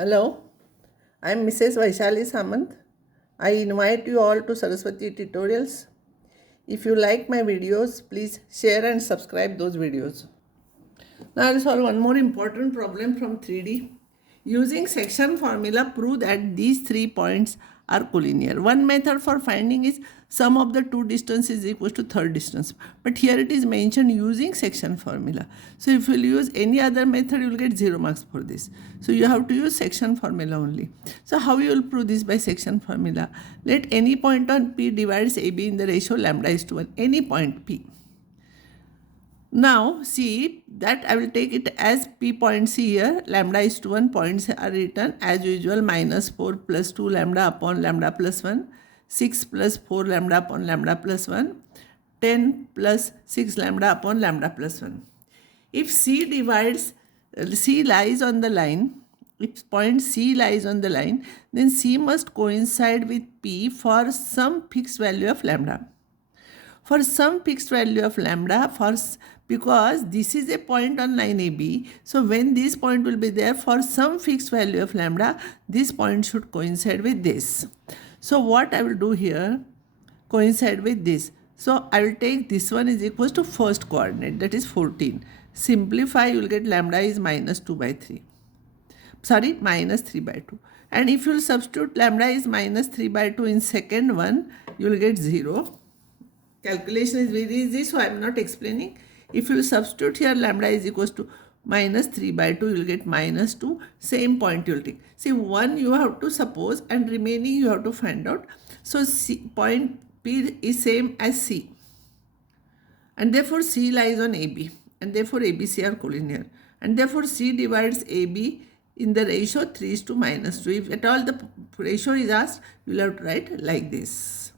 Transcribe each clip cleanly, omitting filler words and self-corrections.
Hello, I am Mrs. Vaishali Samant. I invite you all to Saraswati Tutorials. If you like my videos, please share and subscribe those videos. Now I will solve one more important problem from 3D. Using section formula, prove that these 3 points are collinear. One method for finding is sum of the two distances is equal to third distance. But here it is mentioned using section formula. So if you will use any other method, you will get 0 marks for this. So you have to use section formula only. So how you will prove this by section formula? Let any point on P divides AB in the ratio lambda is to 1. Any point P. Now see that I will take it as P point C here. Lambda is to 1. Points are written as usual -4 plus 2 lambda upon lambda plus 1. 6 plus 4 lambda upon lambda plus 1. 10 plus 6 lambda upon lambda plus 1. If C lies on the line, if point C lies on the line, then C must coincide with P for some fixed value of lambda. For some fixed value of lambda, because this is a point on line AB, so when this point will be there for some fixed value of lambda, this point should coincide with this. So what I will do here, coincide with this. So I will take this one is equals to first coordinate, that is 14. Simplify, you will get lambda is -2 by 3. Sorry, -3 by 2. And if you will substitute lambda is -3 by 2 in second one, you will get 0. Calculation is very easy, so I am not explaining. If you substitute here lambda is equals to -3 by 2, you will get -2. Same point you will take. See, one you have to suppose and remaining you have to find out. So point P is same as C. And therefore C lies on AB. And therefore ABC are collinear. And therefore C divides AB in the ratio 3 is to -2. If at all the ratio is asked, you will have to write like this.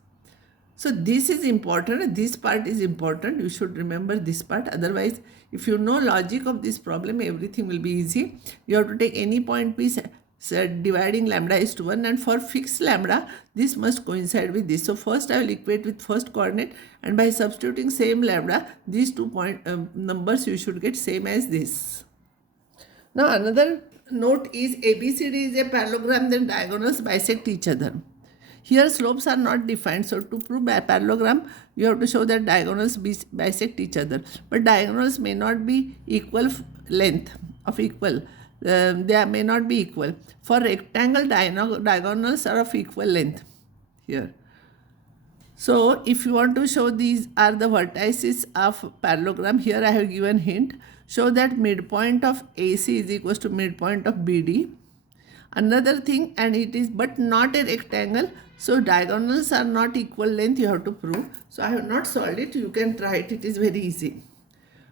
So this is important, this part is important, you should remember this part. Otherwise, if you know logic of this problem, everything will be easy. You have to take any point P dividing lambda is to 1, and for fixed lambda, this must coincide with this. So first I will equate with first coordinate, and by substituting same lambda, these 2 numbers you should get same as this. Now another note is ABCD is a parallelogram, then diagonals bisect each other. Here slopes are not defined, so to prove a parallelogram, you have to show that diagonals bisect each other. But diagonals may not be equal length of equal. They may not be equal. For rectangle, diagonals are of equal length here. So if you want to show these are the vertices of parallelogram, here I have given hint. Show that midpoint of AC is equal to midpoint of BD. Another thing, and it is but not a rectangle, so diagonals are not equal length, you have to prove. So I have not solved it, you can try it, it is very easy.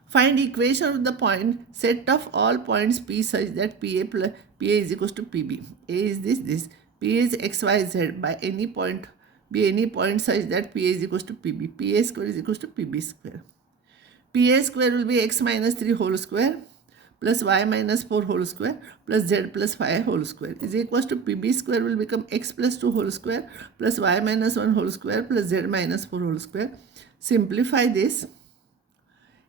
Find equation of the point set of all points P such that PA is equal to PB. A is this. P is XYZ by any point, be any point such that PA is equal to PB. PA square is equal to PB square. PA square will be x minus 3 whole square plus y minus 4 whole square plus z plus 5 whole square is equals to PB square will become x plus 2 whole square plus y minus 1 whole square plus z minus 4 whole square. Simplify this.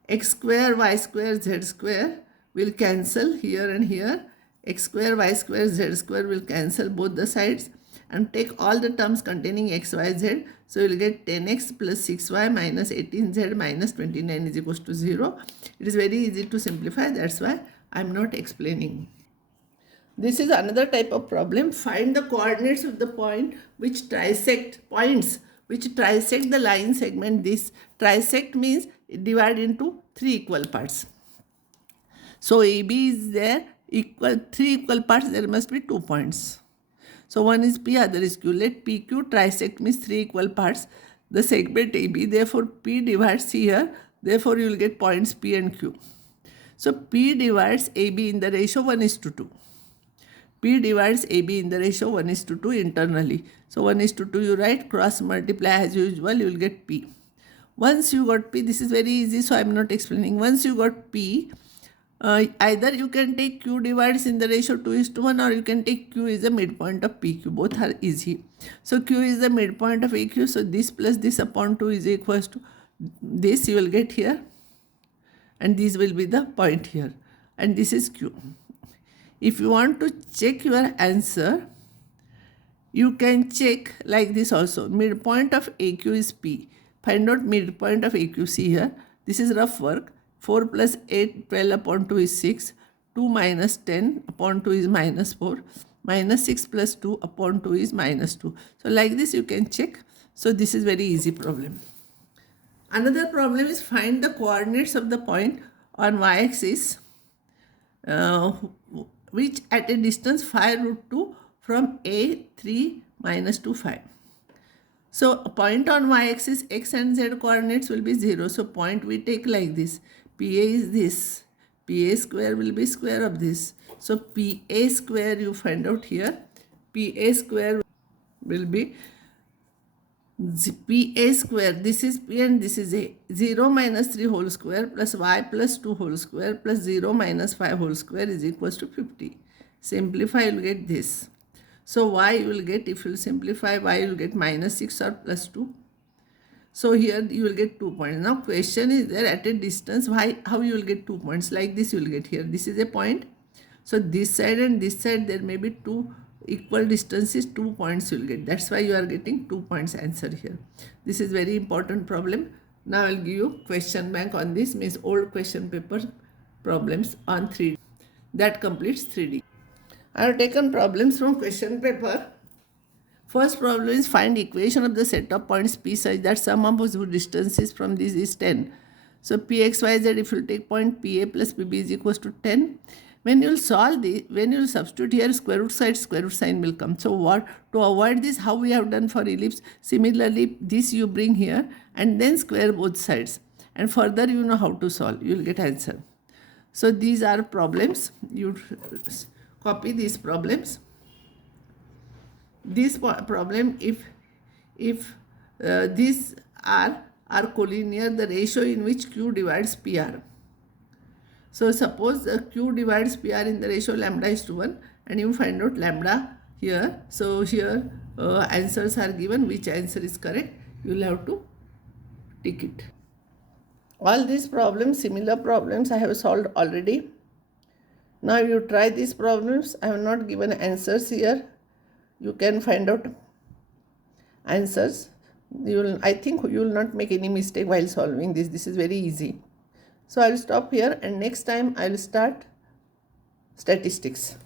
X square, y square, z square will cancel here and here. X square, y square, z square will cancel both the sides, and take all the terms containing x, y, z. So you will get 10x plus 6y minus 18z minus 29 is equals to 0. It is very easy to simplify. That's why I am not explaining. This is another type of problem. Find the coordinates of the point which trisect the line segment. This trisect means divide into 3 equal parts. So AB is there, 3 equal parts, there must be 2 points. So one is P, other is Q. Let PQ trisect means 3 equal parts the segment AB. Therefore, P divides C here. Therefore, you will get points P and Q. So P divides AB in the ratio 1 is to 2. P divides AB in the ratio 1 is to 2 internally. So 1 is to 2 you write, cross multiply as usual, you will get P. Once you got P, this is very easy, so I am not explaining. Once you got P, either you can take Q divides in the ratio 2 is to 1, or you can take Q is the midpoint of PQ. Both are easy. So Q is the midpoint of AQ. So this plus this upon 2 is equals to this you will get here. And this will be the point here. And this is Q. If you want to check your answer, you can check like this also. Midpoint of AQ is P. Find out midpoint of AQ. See here. This is rough work. 4 plus 8, 12 upon 2 is 6. 2 minus 10 upon 2 is minus 4. Minus 6 plus 2 upon 2 is minus 2. So like this you can check. So this is very easy problem. Another problem is find the coordinates of the point on y-axis which at a distance 5 root 2 from A 3 minus 2 5. So a point on y-axis x and z coordinates will be 0. So point we take like this. PA is this. PA square will be square of this. So PA square you find out here. PA square will be PA square. This is P and this is A. 0 minus 3 whole square plus y plus 2 whole square plus 0 minus 5 whole square is equals to 50. Simplify, you will get this. So y you will get, if you simplify, y you will get minus 6 or plus 2. So here you will get 2 points. Now question is there at a distance, why, how you will get 2 points? Like this you will get here. This is a point. So this side and this side there may be two equal distances, 2 points you will get. That's why you are getting 2 points answer here. This is very important problem. Now I will give you question bank on this, means old question paper problems on 3D. That completes 3D. I have taken problems from question paper. First problem is find equation of the set of points P such that sum of whose distances from this is 10. So Px, y, z, if you take point Pa plus Pb is equals to 10. When you will solve this, when you will substitute here square root side, square root sign will come. So what, to avoid this, how we have done for ellipse, similarly this you bring here and then square both sides. And further you know how to solve, you will get answer. So these are problems. You copy these problems. This problem, if these are collinear, the ratio in which Q divides PR. So suppose Q divides PR in the ratio lambda is to 1 and you find out lambda here. So here answers are given. Which answer is correct? You will have to tick it. All these problems, similar problems I have solved already. Now you try these problems. I have not given answers here. You can find out answers. I think you will not make any mistake while solving this. This is very easy. So I will stop here and next time I will start statistics.